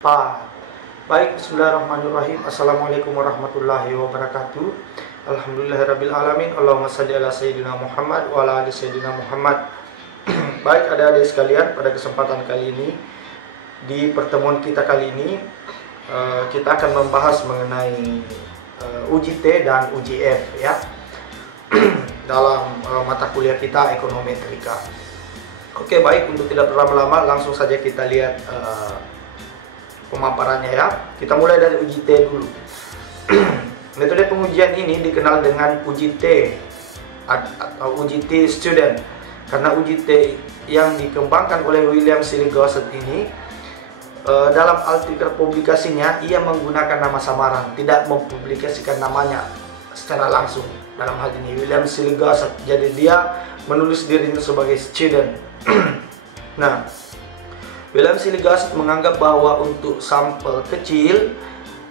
Baik, bismillahirrahmanirrahim. Assalamualaikum warahmatullahi wabarakatuh. Alhamdulillahirabbil alamin. Allahumma shalli ala sayyidina Muhammad wa ala ali sayyidina Muhammad. Baik adik-adik sekalian, pada kesempatan kali ini, di pertemuan kita kali ini, kita akan membahas mengenai UJT dan UJF ya. Dalam mata kuliah kita ekonometrika. Oke, baik, untuk tidak berlama-lama langsung saja kita lihat pemaparannya ya. Kita mulai dari UJT dulu. Metode pengujian ini dikenal dengan UJT atau UJT student, karena UJT yang dikembangkan oleh William Seeley Gossett ini dalam artikel publikasinya ia menggunakan nama samaran, tidak mempublikasikan namanya secara langsung. Dalam hal ini William Seeley Gossett, jadi dia menulis dirinya sebagai student. Nah, William Seeley Gossett menganggap bahwa untuk sampel kecil,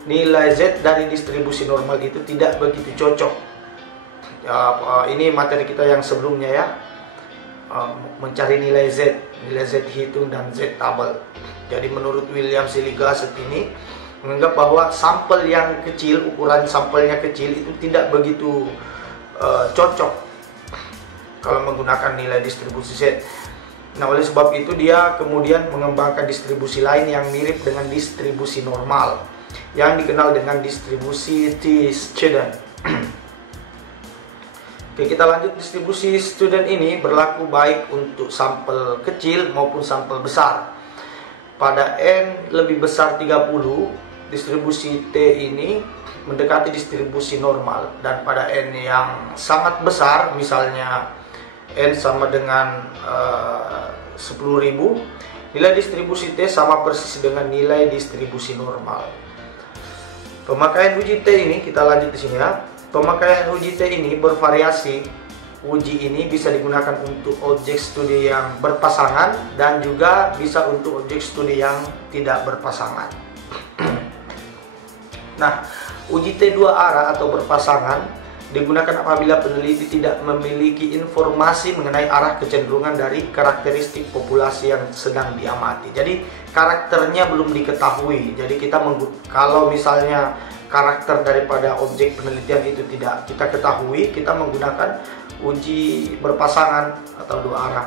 nilai Z dari distribusi normal itu tidak begitu cocok. Ya, ini materi kita yang sebelumnya ya, mencari nilai Z hitung dan Z tabel. Jadi menurut William Seeley Gossett ini menganggap bahwa sampel yang kecil, ukuran sampelnya kecil itu tidak begitu cocok kalau menggunakan nilai distribusi Z. Nah, oleh sebab itu dia kemudian mengembangkan distribusi lain yang mirip dengan distribusi normal yang dikenal dengan distribusi T-student. Oke, kita lanjut. Distribusi student ini berlaku baik untuk sampel kecil maupun sampel besar. Pada N lebih besar 30, distribusi T ini mendekati distribusi normal, dan pada N yang sangat besar, misalnya N sama dengan 10.000, nilai distribusi T sama persis dengan nilai distribusi normal. Pemakaian UJT ini, kita lanjut di sini ya. Pemakaian UJT ini bervariasi. Uji ini bisa digunakan untuk objek studi yang berpasangan dan juga bisa untuk objek studi yang tidak berpasangan. Nah, UJT dua arah atau berpasangan digunakan apabila peneliti tidak memiliki informasi mengenai arah kecenderungan dari karakteristik populasi yang sedang diamati. Jadi karakternya belum diketahui. Jadi kita kalau misalnya karakter daripada objek penelitian itu tidak kita ketahui, kita menggunakan uji berpasangan atau dua arah.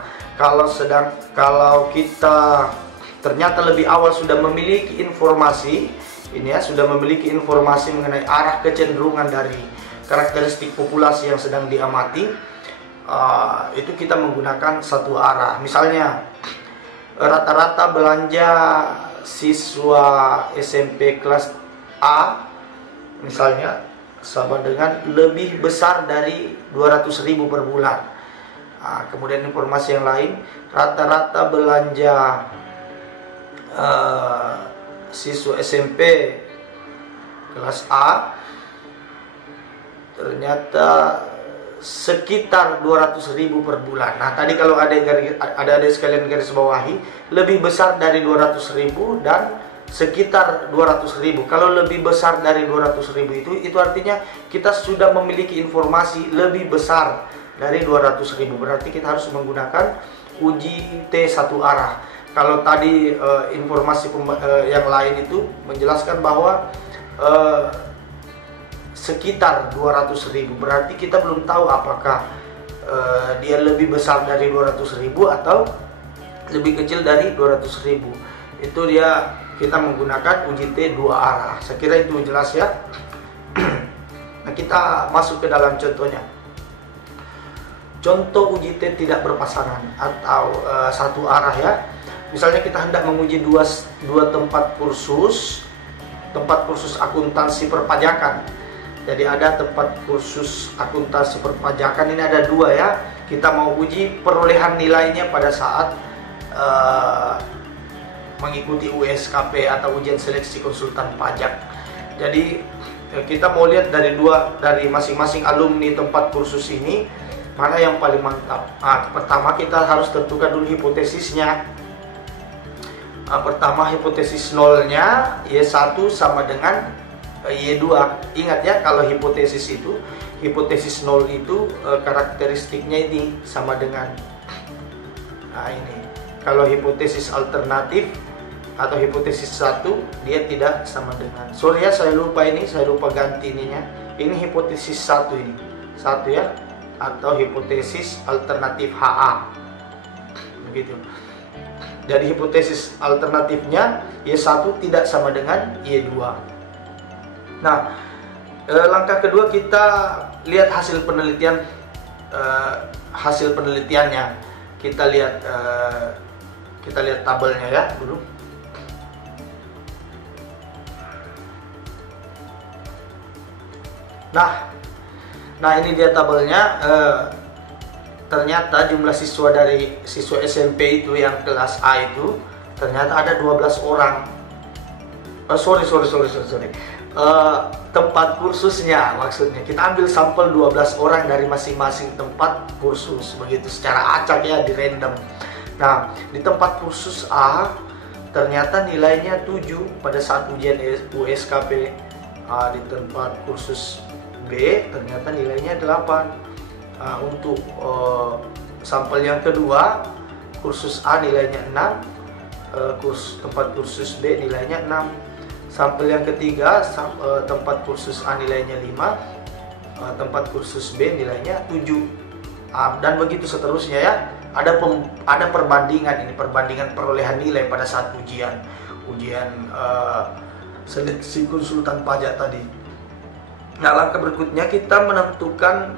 Kalau kita ternyata lebih awal sudah memiliki informasi ini ya, sudah memiliki informasi mengenai arah kecenderungan dari karakteristik populasi yang sedang diamati, itu kita menggunakan satu arah. Misalnya rata-rata belanja siswa SMP kelas A misalnya sama dengan lebih besar dari 200.000 per bulan. Kemudian informasi yang lain, rata-rata belanja siswa SMP kelas A ternyata sekitar 200.000 per bulan. Nah, tadi kalau ada sekalian garis bawahi, lebih besar dari 200.000 dan sekitar 200.000. Kalau lebih besar dari 200.000 itu artinya kita sudah memiliki informasi lebih besar dari 200.000. Berarti kita harus menggunakan uji T satu arah. Kalau tadi informasi yang lain itu menjelaskan bahwa sekitar 200.000, berarti kita belum tahu apakah dia lebih besar dari 200.000 atau lebih kecil dari 200.000. Itu dia kita menggunakan UJT dua arah. Saya kira itu jelas ya. Nah, kita masuk ke dalam contohnya. Contoh UJT tidak berpasangan atau satu arah ya. Misalnya kita hendak menguji dua tempat kursus akuntansi perpajakan. Jadi ada tempat kursus akuntansi perpajakan, ini ada dua ya. Kita mau uji perolehan nilainya pada saat mengikuti USKP atau ujian seleksi konsultan pajak. Jadi kita mau lihat dari masing-masing alumni tempat kursus ini mana yang paling mantap. Pertama kita harus tentukan dulu hipotesisnya. Pertama hipotesis nolnya Y1 sama dengan Y2. Ingat ya, kalau hipotesis nol itu karakteristiknya ini sama dengan ini. Kalau hipotesis alternatif atau hipotesis 1 dia tidak sama dengan, sorry ya saya lupa ganti ininya. Ini hipotesis 1 ini. 1 ya, atau hipotesis alternatif HA. Begitu. Jadi hipotesis alternatifnya Y1 tidak sama dengan Y2. Nah, langkah kedua kita lihat hasil penelitian, hasil penelitiannya. Kita lihat tabelnya ya dulu. Nah ini dia tabelnya. Ternyata jumlah siswa dari siswa SMP itu yang kelas A itu ternyata ada 12 orang. Sorry. Tempat kursusnya maksudnya. Kita ambil sampel 12 orang dari masing-masing tempat kursus begitu secara acak ya, di random. Nah, di tempat kursus A ternyata nilainya 7 pada saat ujian USKP. Di tempat kursus B ternyata nilainya 8. Untuk sampel yang kedua, kursus A nilainya 6, tempat kursus B nilainya 6. Sampel yang ketiga, tempat kursus A nilainya 5, tempat kursus B nilainya 7. Dan begitu seterusnya ya. Ada perbandingan, ini perbandingan perolehan nilai pada saat ujian seleksi konsultan pajak tadi. Nah, langkah berikutnya kita menentukan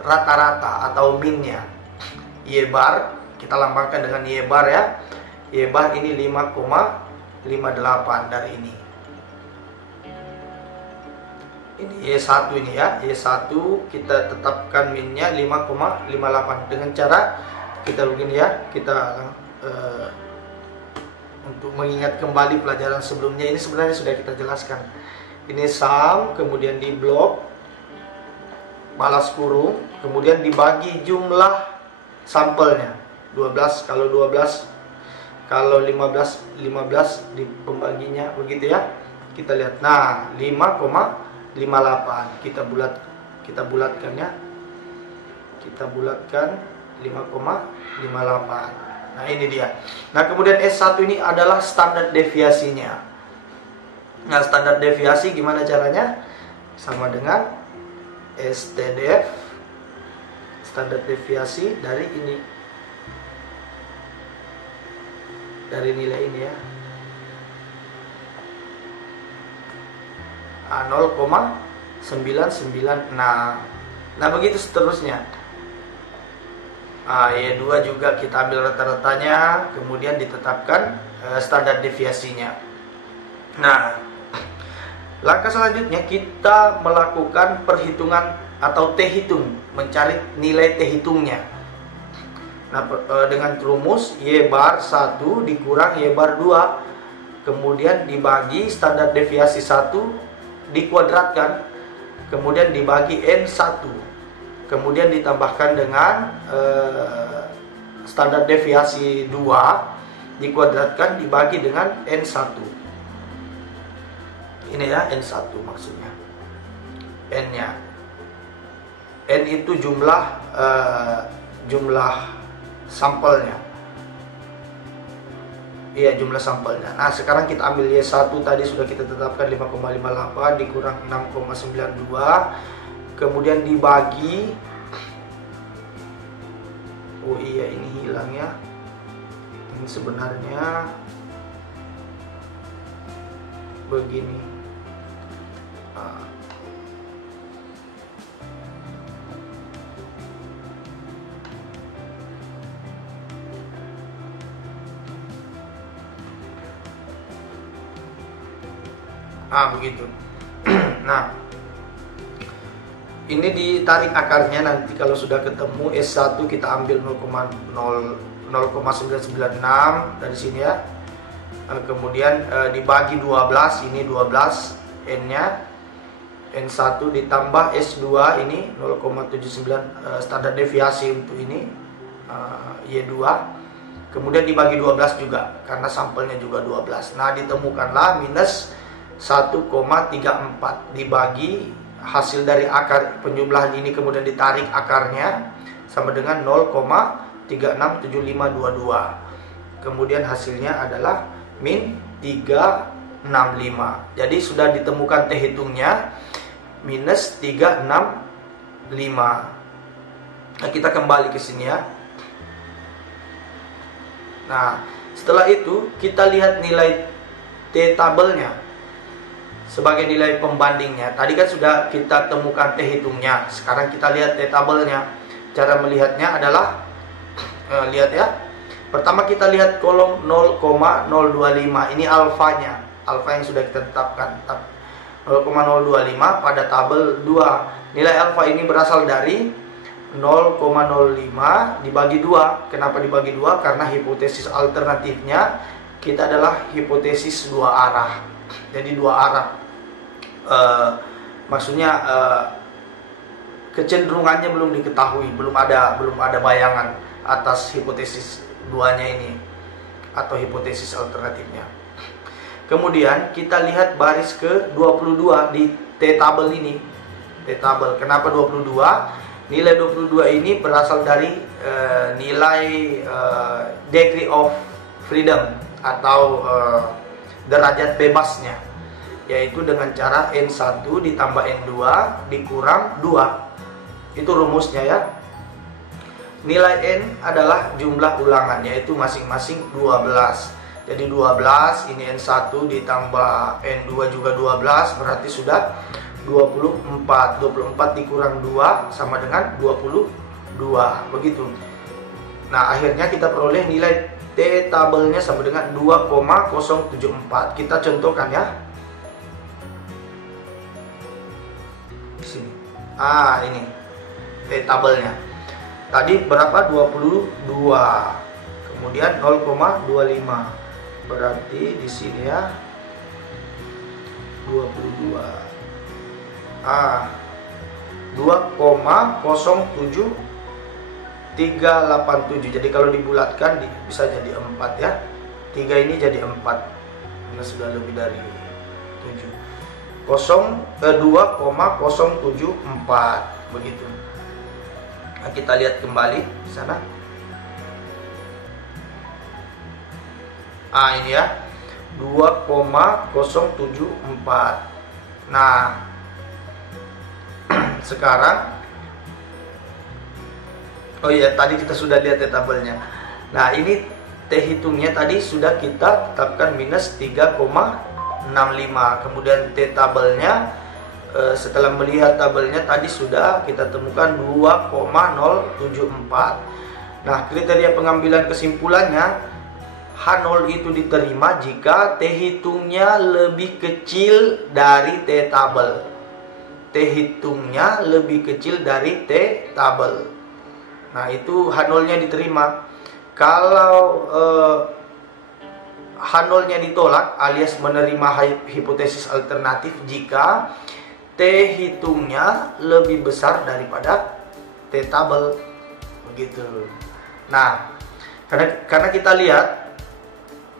rata-rata atau minnya. Y bar kita lambangkan dengan Y bar ya. Y bar ini 5,58 dari ini. Ini Y1 ini ya. Y1 kita tetapkan minnya 5,58 dengan cara kita begini ya. Kita untuk mengingat kembali pelajaran sebelumnya, ini sebenarnya sudah kita jelaskan. Ini sum, kemudian di blok, balas kurung, kemudian dibagi jumlah sampelnya. 12 kalau 12, kalau 15 di pembaginya begitu ya. Kita lihat. Nah, 5,58. Kita bulatkan ya. Kita bulatkan 5,58. Nah, ini dia. Nah, kemudian S1 ini adalah standar deviasinya. Nah, standar deviasi gimana caranya? Sama dengan STDF, standar deviasi dari ini, dari nilai ini ya, 0,996. Nah, begitu seterusnya. Y2 juga kita ambil rata-ratanya, kemudian ditetapkan standar deviasinya. Nah, langkah selanjutnya kita melakukan perhitungan atau T-hitung, mencari nilai T-hitungnya. Nah, dengan rumus Y bar 1 dikurang Y bar 2, kemudian dibagi standar deviasi 1 dikuadratkan, kemudian dibagi N1, kemudian ditambahkan dengan standar deviasi 2 dikuadratkan dibagi dengan N1. Ini ya, N1 maksudnya. N-nya. N itu jumlah sampelnya. Iya, jumlah sampelnya. Nah, sekarang kita ambil Y1 tadi sudah kita tetapkan 5,58 dikurang 6,92. Kemudian dibagi. Oh iya, ini hilang ya. Ini sebenarnya begini. Begitu. Nah, ini ditarik akarnya nanti kalau sudah ketemu S1 kita ambil 0,996 dari sini ya. Kemudian dibagi 12, ini 12 N-nya. N1 ditambah S2 ini 0,79 standar deviasi untuk ini Y2. Kemudian dibagi 12 juga karena sampelnya juga 12. Nah, ditemukanlah minus 1,34 dibagi hasil dari akar penjumlahan ini, kemudian ditarik akarnya sama dengan 0,367522. Kemudian hasilnya adalah min 365. Jadi sudah ditemukan T hitungnya minus 365. Nah, kita kembali ke sini ya. Nah, setelah itu kita lihat nilai T tabelnya sebagai nilai pembandingnya. Tadi kan sudah kita temukan T hitungnya. Sekarang kita lihat T tabelnya. Cara melihatnya adalah lihat ya. Pertama kita lihat kolom 0,025. Ini alfanya. Alfa yang sudah kita tetapkan. 0,025 pada tabel 2. Nilai alfa ini berasal dari 0,05 dibagi 2. Kenapa dibagi 2? Karena hipotesis alternatifnya kita adalah hipotesis dua arah. Jadi dua arah. Maksudnya kecenderungannya belum diketahui, belum ada bayangan atas hipotesis duanya ini atau hipotesis alternatifnya. Kemudian kita lihat baris ke 22 di T tabel ini. T tabel. Kenapa 22? Nilai 22 ini berasal dari nilai degree of freedom atau derajat bebasnya, yaitu dengan cara N1 ditambah N2 dikurang 2. Itu rumusnya ya. Nilai N adalah jumlah ulangan, yaitu masing-masing 12. Jadi 12 ini N1 ditambah N2 juga 12, berarti sudah 24. 24 dikurang 2 sama dengan 22. Begitu. Nah, akhirnya kita peroleh nilai T tabelnya sama dengan 2,074. Kita contohkan ya. Di sini. Ini T tabelnya. Tadi berapa? 22. Kemudian 0,25. Berarti di sini ya 22. 2,07387. Jadi kalau dibulatkan bisa jadi 4 ya. 3 ini jadi 4. Ini sudah lebih dari 7. 2,074 begitu. Nah, kita lihat kembali di sana. Ini ya 2,074. Nah, sekarang tadi kita sudah lihat tabelnya. Nah, ini T hitungnya tadi sudah kita tetapkan minus 3,65. Kemudian T tabelnya setelah melihat tabelnya tadi sudah kita temukan 2,074. Nah, kriteria pengambilan kesimpulannya, H0 itu diterima jika T hitungnya lebih kecil dari T tabel. T hitungnya lebih kecil dari T tabel. Nah, itu H0-nya diterima. Kalau H0-nya ditolak alias menerima hipotesis alternatif jika T hitungnya lebih besar daripada T tabel. Begitu. Nah, karena kita lihat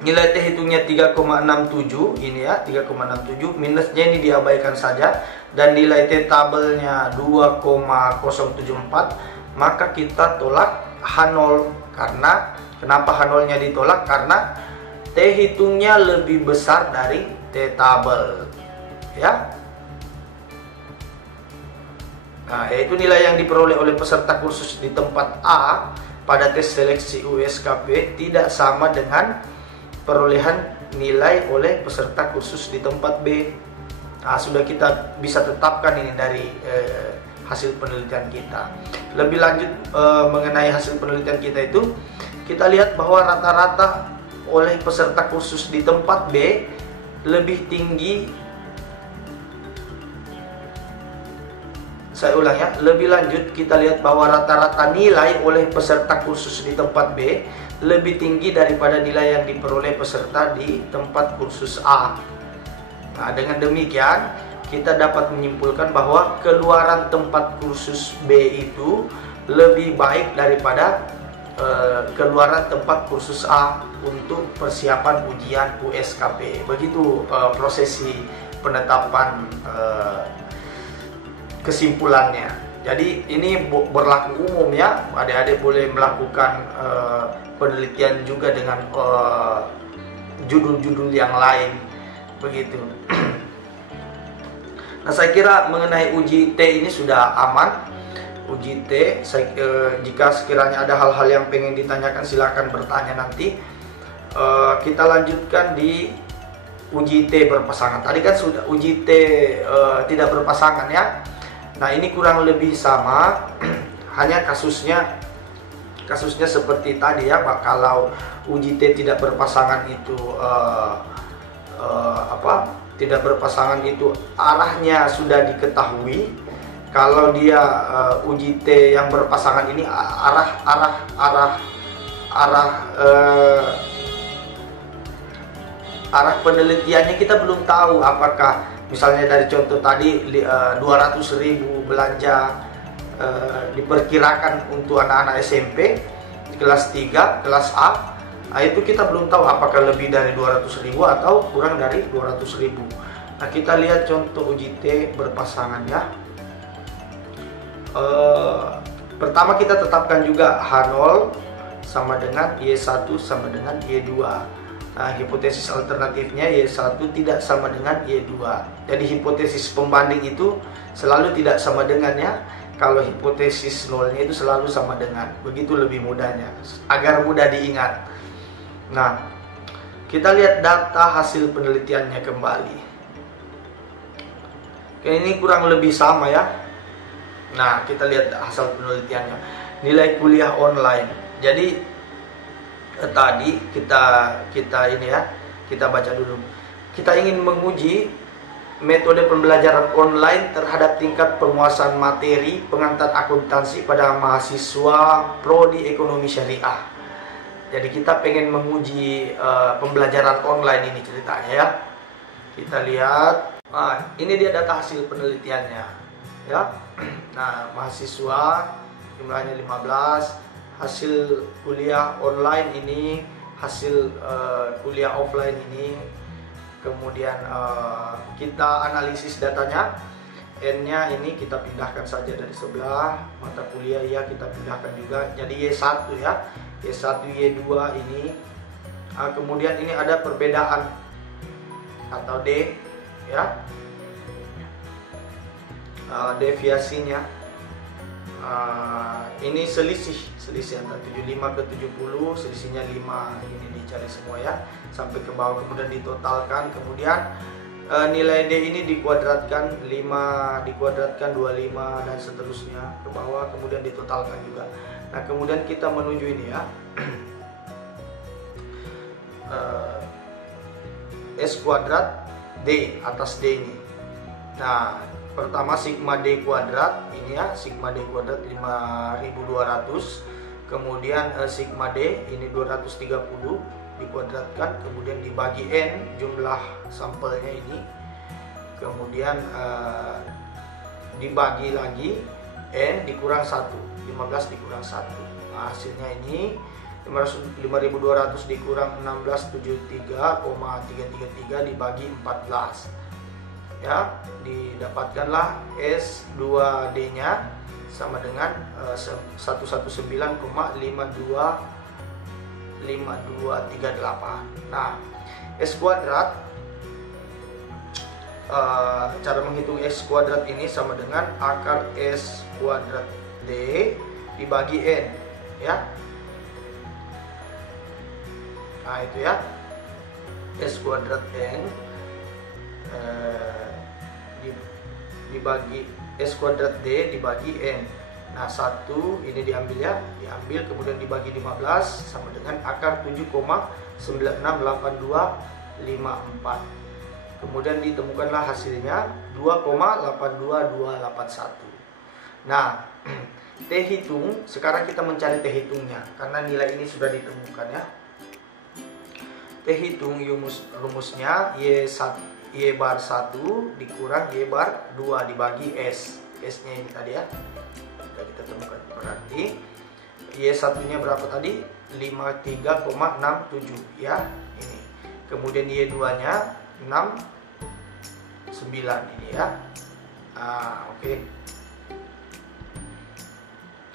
nilai T hitungnya 3,67 ini ya, 3,67, minusnya ini diabaikan saja, dan nilai T tabelnya 2,074, maka kita tolak H0. Karena kenapa H0-nya ditolak? Karena T hitungnya lebih besar dari T tabel ya. Nah, yaitu nilai yang diperoleh oleh peserta kursus di tempat A pada tes seleksi USKP tidak sama dengan perolehan nilai oleh peserta kursus di tempat B. Nah, sudah kita bisa tetapkan ini dari hasil penelitian kita. Lebih lanjut mengenai hasil penelitian kita itu, kita lihat bahwa rata-rata oleh peserta kursus di tempat B lebih tinggi. Saya ulang ya, lebih lanjut kita lihat bahwa rata-rata nilai oleh peserta kursus di tempat B lebih tinggi daripada nilai yang diperoleh peserta di tempat kursus A. Nah, dengan demikian kita dapat menyimpulkan bahwa keluaran tempat kursus B itu lebih baik daripada keluaran tempat kursus A untuk persiapan ujian USKP. Begitu prosesi penetapan kesimpulannya. Jadi ini berlaku umum ya, adik-adik boleh melakukan penelitian juga dengan judul-judul yang lain begitu. Nah, saya kira mengenai uji T ini sudah aman. Uji T, jika sekiranya ada hal-hal yang pengen ditanyakan silahkan bertanya nanti. Kita lanjutkan di uji T berpasangan. Tadi kan sudah uji T tidak berpasangan ya. Nah, ini kurang lebih sama, hanya kasusnya seperti tadi ya. Kalau uji T tidak berpasangan itu tidak berpasangan itu arahnya sudah diketahui. Kalau dia uji T yang berpasangan ini arah penelitiannya kita belum tahu, apakah misalnya dari contoh tadi 200.000 belanja diperkirakan untuk anak-anak SMP kelas 3, kelas A. Nah, itu kita belum tahu apakah lebih dari 200.000 atau kurang dari 200.000. Nah, kita lihat contoh uji T berpasangan ya. Pertama kita tetapkan juga H0 sama dengan Y1 sama dengan Y2. Nah, hipotesis alternatifnya Y1 tidak sama dengan Y2. Jadi hipotesis pembanding itu selalu tidak sama dengan ya. Kalau hipotesis nolnya itu selalu sama dengan. Begitu lebih mudahnya, agar mudah diingat. Nah, kita lihat data hasil penelitiannya kembali. Ini kurang lebih sama ya. Nah, kita lihat hasil penelitiannya. Nilai kuliah online. Jadi tadi kita ini ya, kita baca dulu. Kita ingin menguji metode pembelajaran online terhadap tingkat penguasaan materi pengantar akuntansi pada mahasiswa prodi ekonomi syariah. Jadi kita pengen menguji pembelajaran online ini ceritanya ya. Kita lihat, ini dia data hasil penelitiannya ya. Nah, mahasiswa jumlahnya 15, hasil kuliah online ini, hasil kuliah offline ini. Kemudian kita analisis datanya. N-nya ini kita pindahkan saja dari sebelah, mata kuliah ya kita pindahkan juga. Jadi Y1 ya, Y1, Y2 ini. Kemudian ini ada perbedaan atau D ya, deviasinya. Ini selisih antara 75 ke 70, selisihnya 5. Ini dicari semua ya sampai ke bawah, kemudian ditotalkan. Kemudian nilai D ini dikuadratkan, 5 dikuadratkan 25 dan seterusnya ke bawah, kemudian ditotalkan juga. Nah, kemudian kita menuju ini ya, S kuadrat D atas D ini. Nah, pertama sigma D kuadrat ini ya, sigma D kuadrat 5200. Kemudian sigma D ini 230 dikuadratkan, kemudian dibagi N jumlah sampelnya ini, kemudian dibagi lagi N dikurang 1, 15 dikurang 1. Nah, hasilnya ini 5200 dikurang 1673,333 dibagi 14 ya, didapatkanlah S2D nya sama dengan 119,5238. Nah, S kuadrat, cara menghitung S kuadrat ini sama dengan akar S kuadrat D dibagi N ya. Nah, itu ya, S kuadrat N dibagi S kuadrat D dibagi N. Nah, 1 ini diambil ya, diambil kemudian dibagi 15 sama dengan akar 7,968254. Kemudian ditemukanlah hasilnya 2,82281. Nah, T hitung, sekarang kita mencari T hitungnya karena nilai ini sudah ditemukan ya. T hitung rumusnya Y bar 1 dikurang Y bar 2 dibagi S. S-nya ini tadi ya, sudah kita temukan. Berarti Y1 nya berapa tadi? 53,67 ya, ini. Kemudian Y2 nya 69 ini ya. Oke.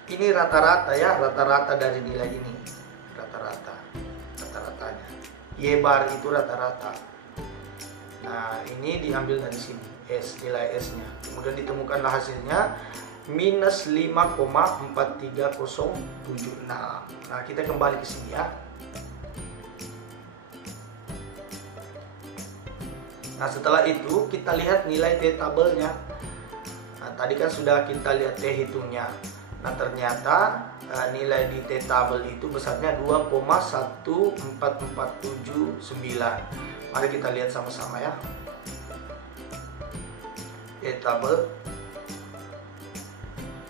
Ini rata-rata ya, rata-rata dari nilai ini, rata-ratanya. Y bar itu rata-rata. Nah, ini diambil dari sini, S, nilai S-nya. Kemudian ditemukanlah hasilnya minus 5,43076. Nah, kita kembali ke sini ya. Nah, setelah itu kita lihat nilai T tabelnya. Nah, tadi kan sudah kita lihat T hitungnya. Nah, ternyata nilai di T tabel itu besarnya 2,14479. Mari kita lihat sama-sama ya. T tabel.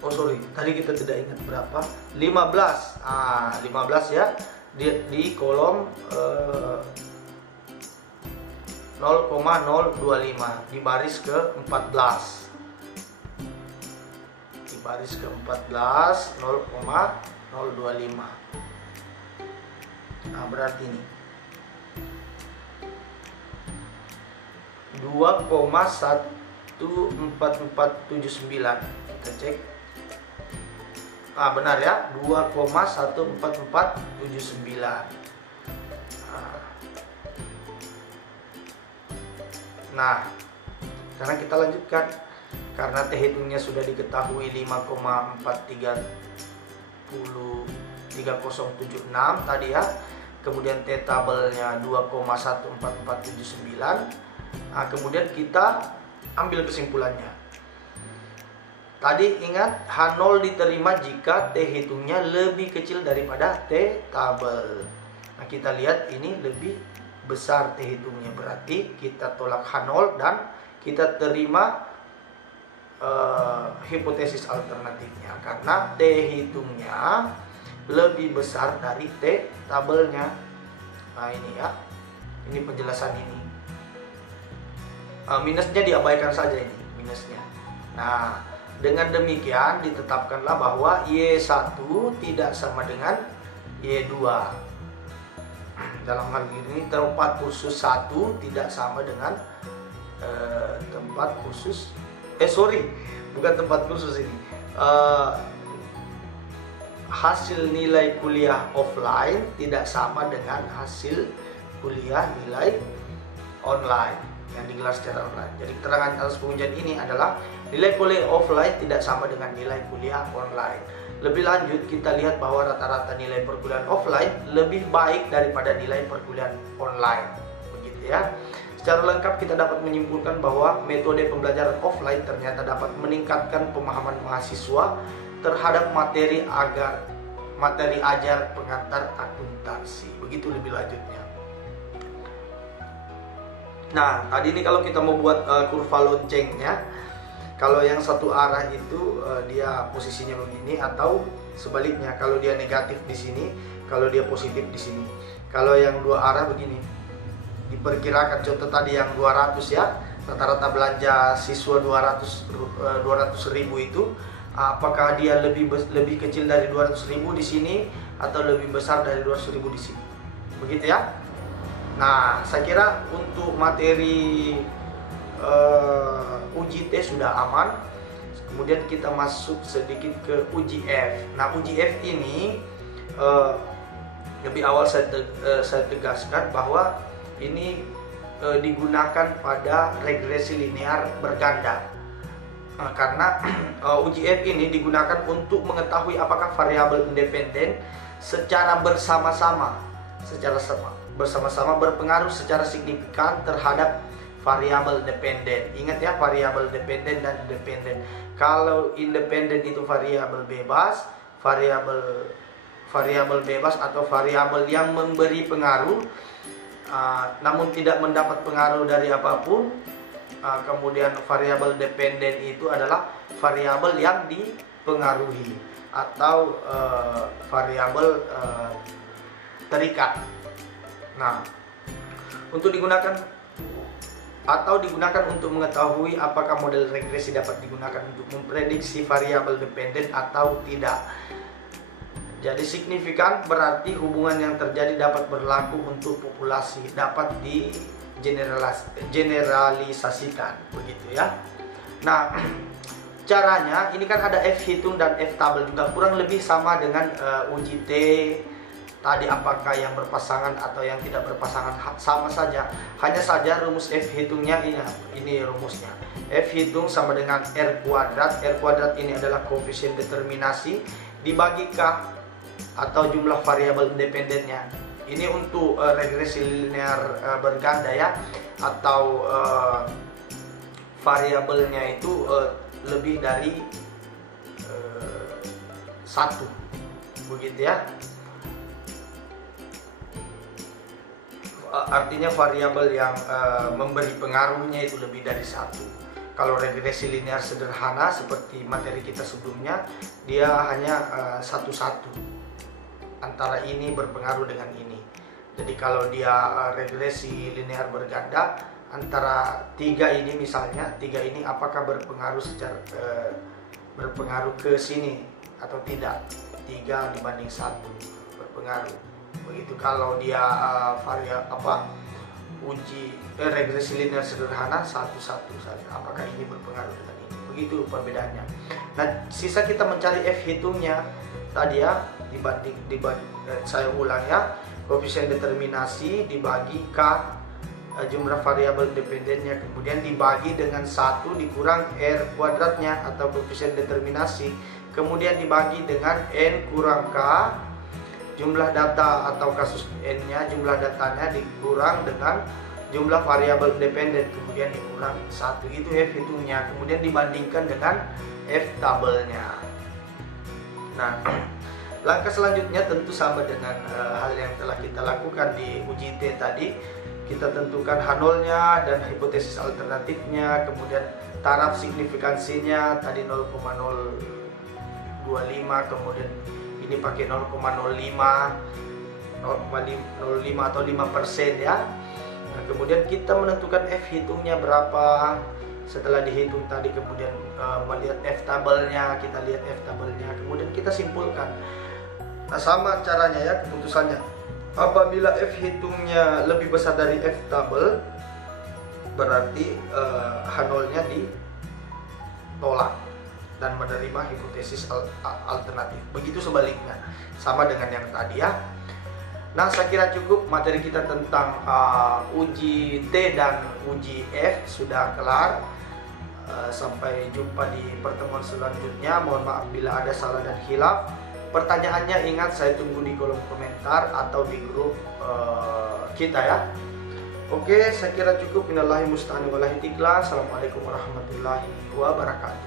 Oh sorry, tadi kita tidak ingat berapa. 15. 15 ya. Di kolom 0,025 di baris ke-14. Di baris ke-14 0,025. Nah, berarti ini 2,14479. Kita cek. Benar ya, 2,14479. Nah, sekarang kita lanjutkan. Karena T hitungnya sudah diketahui 5,303,076 tadi ya. Kemudian T tabelnya 2,14479. Nah, kemudian kita ambil kesimpulannya. Tadi ingat H0 diterima jika T hitungnya lebih kecil daripada T tabel. Nah, kita lihat ini lebih besar T hitungnya, berarti kita tolak H0 dan kita terima hipotesis alternatifnya karena T hitungnya lebih besar dari T tabelnya. Nah, ini ya, ini penjelasan ini. Minusnya diabaikan saja, ini minusnya. Nah, dengan demikian ditetapkanlah bahwa Y1 tidak sama dengan Y2. Dalam hal ini tempat khusus 1 tidak sama dengan tempat khusus bukan tempat khusus ini. Hasil nilai kuliah offline tidak sama dengan hasil kuliah nilai online yang digelar secara online. Jadi keterangan atas pengujian ini adalah nilai kuliah offline tidak sama dengan nilai kuliah online. Lebih lanjut, kita lihat bahwa rata-rata nilai perkuliahan offline lebih baik daripada nilai perkuliahan online. Begitu ya. Secara lengkap kita dapat menyimpulkan bahwa metode pembelajaran offline ternyata dapat meningkatkan pemahaman mahasiswa terhadap materi ajar pengantar akuntansi. Begitu lebih lanjutnya. Nah, tadi ini kalau kita mau buat kurva loncengnya, kalau yang satu arah itu dia posisinya begini, atau sebaliknya kalau dia negatif di sini, kalau dia positif di sini. Kalau yang dua arah begini, diperkirakan contoh tadi yang 200 ya, rata-rata belanja siswa 200.000 itu, apakah dia lebih kecil dari 200.000 di sini atau lebih besar dari 200.000 di sini? Begitu ya. Nah, saya kira untuk materi uji T sudah aman. Kemudian kita masuk sedikit ke uji F. Nah, uji F ini lebih awal saya tegaskan bahwa ini digunakan pada regresi linear berganda. Karena uji F ini digunakan untuk mengetahui apakah variabel independen secara bersama-sama berpengaruh secara signifikan terhadap variabel dependen. Ingat ya, variabel dependen dan independen. Kalau independen itu variabel bebas, variabel bebas atau variabel yang memberi pengaruh namun tidak mendapat pengaruh dari apapun. Kemudian variabel dependen itu adalah variabel yang dipengaruhi atau variabel terikat. Nah, untuk digunakan untuk mengetahui apakah model regresi dapat digunakan untuk memprediksi variabel dependen atau tidak. Jadi signifikan berarti hubungan yang terjadi dapat berlaku untuk populasi, dapat generalisasikan, begitu ya. Nah, caranya ini kan ada F hitung dan F tabel juga kurang lebih sama dengan uji T tadi apakah yang berpasangan atau yang tidak berpasangan sama saja. Hanya saja rumus F hitungnya ini rumusnya. F hitung sama dengan R kuadrat. R kuadrat ini adalah koefisien determinasi dibagi K atau jumlah variabel independennya. Ini untuk regresi linear berganda ya, atau variabelnya itu lebih dari satu, begitu ya. Artinya variabel yang memberi pengaruhnya itu lebih dari satu. Kalau regresi linear sederhana seperti materi kita sebelumnya, dia hanya satu-satu, antara ini berpengaruh dengan ini. Jadi kalau dia regresi linear berganda, antara tiga ini misalnya, tiga ini apakah berpengaruh secara berpengaruh ke sini atau tidak. 3 dibanding 1 berpengaruh. Begitu kalau dia regresi linear sederhana satu-satu saja, apakah ini berpengaruh dengan ini. Begitu perbedaannya. Nah, sisa kita mencari F hitungnya tadi ya, dibanding saya ulang ya, koefisien determinasi dibagi K jumlah variabel independennya, kemudian dibagi dengan 1 dikurang R kuadratnya atau koefisien determinasi, kemudian dibagi dengan N kurang K jumlah data atau kasus N-nya, jumlah datanya dikurang dengan jumlah variabel independen, kemudian dikurang 1. Itu F hitungnya, kemudian dibandingkan dengan F tabelnya. Nah, langkah selanjutnya tentu sama dengan hal yang telah kita lakukan di uji T tadi. Kita tentukan H0-nya dan hipotesis alternatifnya, kemudian taraf signifikansinya tadi 0,025, kemudian ini pakai 0,05 atau 5% ya. Nah, kemudian kita menentukan F hitungnya berapa. Setelah dihitung tadi, kemudian melihat F tabelnya, kita lihat F tabelnya, kemudian kita simpulkan. Nah, sama caranya ya keputusannya. Apabila F hitungnya lebih besar dari F tabel, berarti H0-nya ditolak dan menerima hipotesis alternatif. Begitu sebaliknya, sama dengan yang tadi ya. Nah, saya kira cukup materi kita tentang uji T dan uji F sudah kelar. Sampai jumpa di pertemuan selanjutnya. Mohon maaf bila ada salah dan khilaf. Pertanyaannya ingat saya tunggu di kolom komentar atau di grup kita ya. Oke, saya kira cukup. Minallahi musta'an wal hidayah. Assalamualaikum warahmatullahi wabarakatuh.